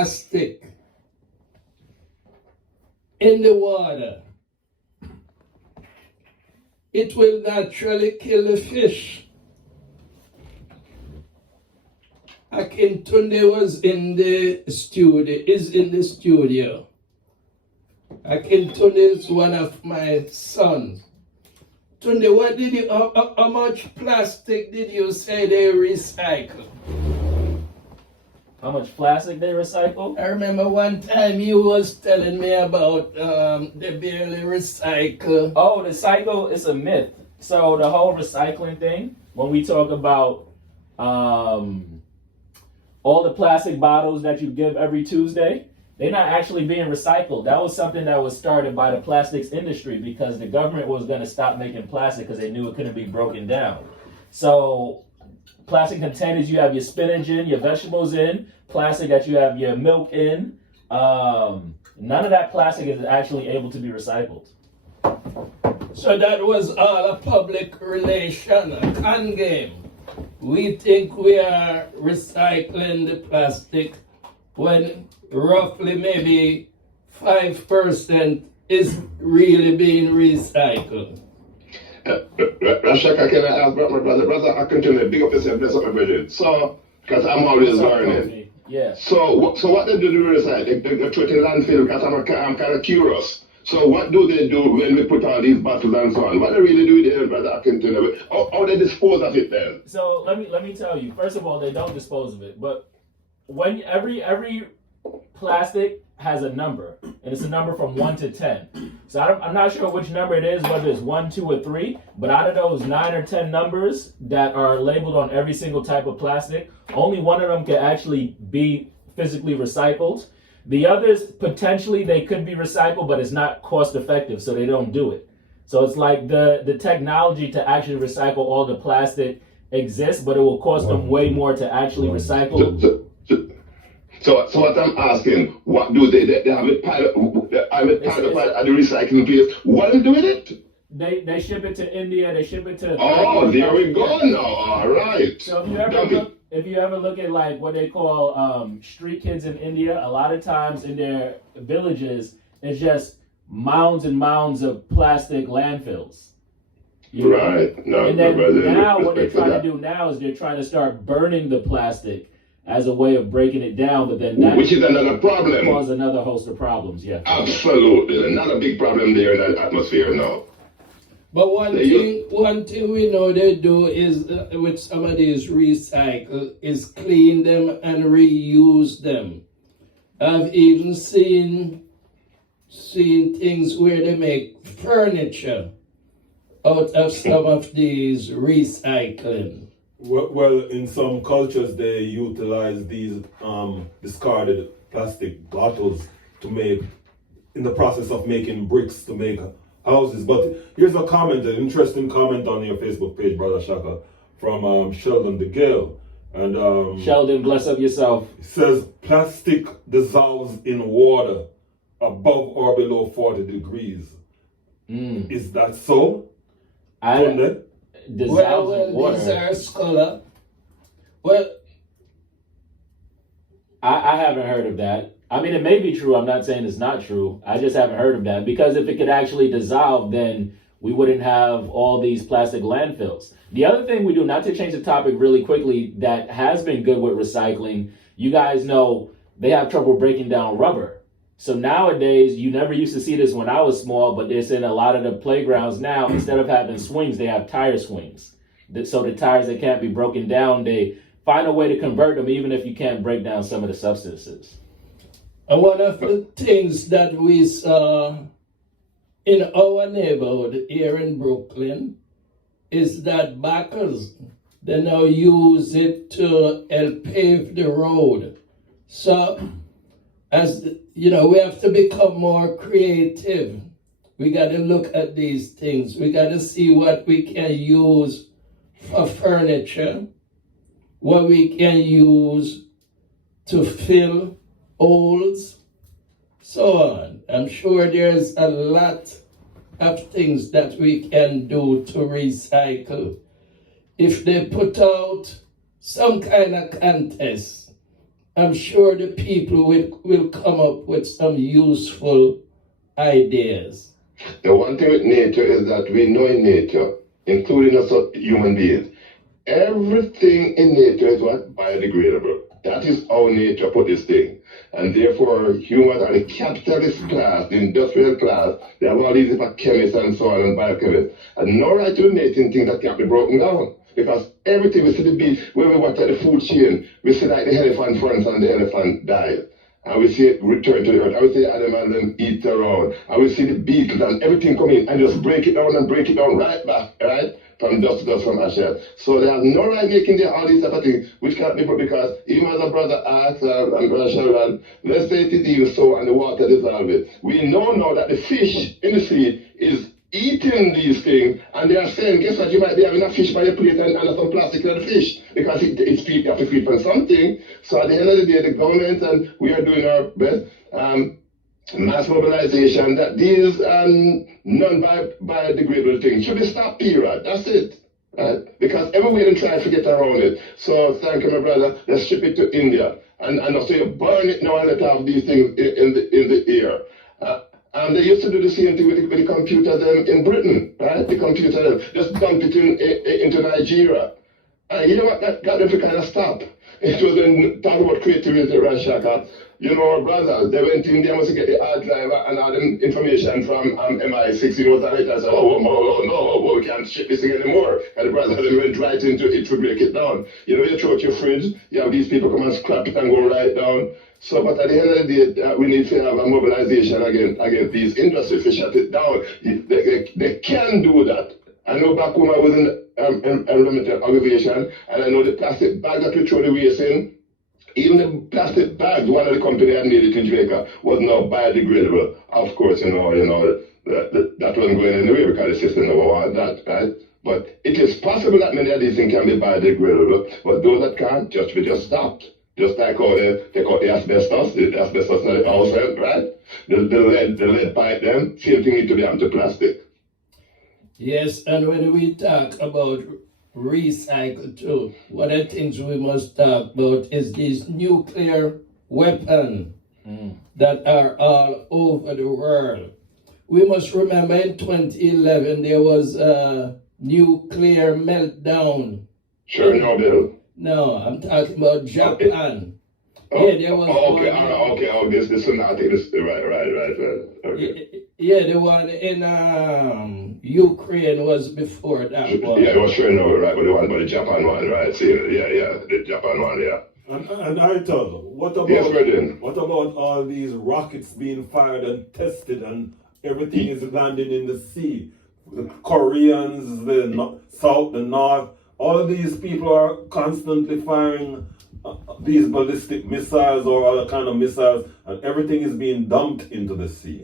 plastic in the water, it will naturally kill the fish. Akintunde was in the studio. Akintunde is one of my sons. Tunde, how much plastic did you say they recycle? How much plastic they recycle? I remember one time you was telling me about they barely recycle. Oh, the cycle is a myth. So the whole recycling thing, when we talk about all the plastic bottles that you give every Tuesday, they're not actually being recycled. That was something that was started by the plastics industry because the government was going to stop making plastic because they knew it couldn't be broken down. So plastic containers you have your spinach in, your vegetables in, plastic that you have your milk in. None of that plastic is actually able to be recycled. So that was all a public relation, a con game. We think we are recycling the plastic when roughly maybe 5% is really being recycled. Rashaka, can I ask my brother? I continue to big up yourself, bless up my brethren. So, because I'm always learning. Yeah. So what they do to recycle? They throw it in landfill because I'm kind of curious. So what do they do when we put all these bottles and so on? What they really do there, brother? I continue. How they dispose of it then? So let me tell you. First of all, they don't dispose of it, but when every plastic has a number, and it's a number from 1 to 10. So I'm not sure which number it is, whether it's 1, 2, or 3, but out of those 9 or 10 numbers that are labeled on every single type of plastic, only one of them can actually be physically recycled. The others, potentially, they could be recycled, but it's not cost effective, so they don't do it. So it's like the technology to actually recycle all the plastic exists, but it will cost them way more to actually recycle. So what I'm asking, what do they have it piled up at the recycling place? What are they doing it? They ship it to India, they ship it to... Oh, there we go now, all right. So if you ever look at like what they call street kids in India, a lot of times in their villages, it's just mounds and mounds of plastic landfills. Right. No, and then now what they're trying to do now is they're trying to start burning the plastic as a way of breaking it down, but then that which is another problem. Cause another host of problems, yeah. Absolutely. Another big problem there in that atmosphere now. But one thing we know they do is with some of these recycle is clean them and reuse them. I've even seen things where they make furniture out of some of these recycling. Well, in some cultures they utilize these discarded plastic bottles to make, in the process of making bricks to make houses. But here's a comment, an interesting comment on your Facebook page, Brother Shaka, from Sheldon DeGale. And Sheldon, bless up yourself. It says plastic dissolves in water above or below 40 degrees. Is that so? Well, these are scholar. Well, I haven't heard of that. I mean, it may be true. I'm not saying it's not true. I just haven't heard of that, because if it could actually dissolve, then we wouldn't have all these plastic landfills. The other thing we do, not to change the topic really quickly, that has been good with recycling, you guys know they have trouble breaking down rubber. So nowadays, you never used to see this when I was small, but it's in a lot of the playgrounds now. Instead of having swings, they have tire swings. So the tires that can't be broken down, they find a way to convert them, even if you can't break down some of the substances. And one of the things that we saw in our neighborhood here in Brooklyn is that backers, they now use it to help pave the road. So, we have to become more creative. We got to look at these things. We got to see what we can use for furniture, what we can use to fill holes, so on. I'm sure there's a lot of things that we can do to recycle. If they put out some kind of contest I'm sure the people will come up with some useful ideas. The one thing with nature is that we know in nature, including us human beings, everything in nature is what? Biodegradable. That is how nature put this thing. And therefore, humans are the capitalist class, the industrial class. They have all these chemists and so on and biochemists. And no right to making things that can't be broken down. Because everything we see the beef, when we watch at the food chain, we see like the elephant fronts and the elephant dies. And we see it return to the earth. And we see the animals and them eat around. And we see the beetles and everything come in and just break it down and break it down right back, right? From dust to dust, from ashes. So they have no right making all these type of things, which can't be put because even as a brother asks, and Brother Sheldon, let's say it is even so and the water dissolve it. We know now that the fish in the sea is eating these things, and they are saying, guess what, you might be having a fish by your plate and some plastic in the fish, because it's feed, you have to feed from something. So at the end of the day, the government and we are doing our best, mass mobilization, that these non-biodegradable things should be stopped, period. That's it. Right? Because everywhere they try to get around it. So thank you, my brother. Let's ship it to India. And so you burn it now and let have these things in the air. And they used to do the same thing with the computer them in Britain, right? The computer them, just dump it into Nigeria. And you know what, that got them to kind of stop. It was when talking about creativity, Rashaka. You know, our brothers, they went in there to get the hard drive and all the information from MI6, you know, and I said, no, we can't ship this thing anymore. And the brothers, they went right into it to break it down. You know, you throw out your fridge, you have these people come and scrap it and go right down. So, but at the end of the day, we need to have a mobilization against these industries to shut it down. They can do that. I know back when I was in environmental organization, and I know the plastic bag that we throw the waste in, even the plastic bags, one of the companies that made it in Jamaica was now biodegradable. Of course, that wasn't going anywhere because the system never wanted that, right? But it is possible that many of these things can be biodegradable, but those that can't, be just stopped. Just like how they take out the asbestos in the house, right? The lead pipe them, same thing need to be done to plastic. Yes, and when we talk about recycle too, one of the things we must talk about is these nuclear weapons that are all over the world. We must remember in 2011 there was a nuclear meltdown. Chernobyl. No, I'm talking about Japan. Yeah, there was this one, I think this, right. Okay. Yeah, the one in Ukraine was before that one. Yeah, it was Chernobyl, right, but the one about the Japan one, right? See, the Japan one, yeah. And I tell, what about all these rockets being fired and tested and everything is landing in the sea? The Koreans, the South, the North, all these people are constantly firing these ballistic missiles or other kind of missiles, and everything is being dumped into the sea.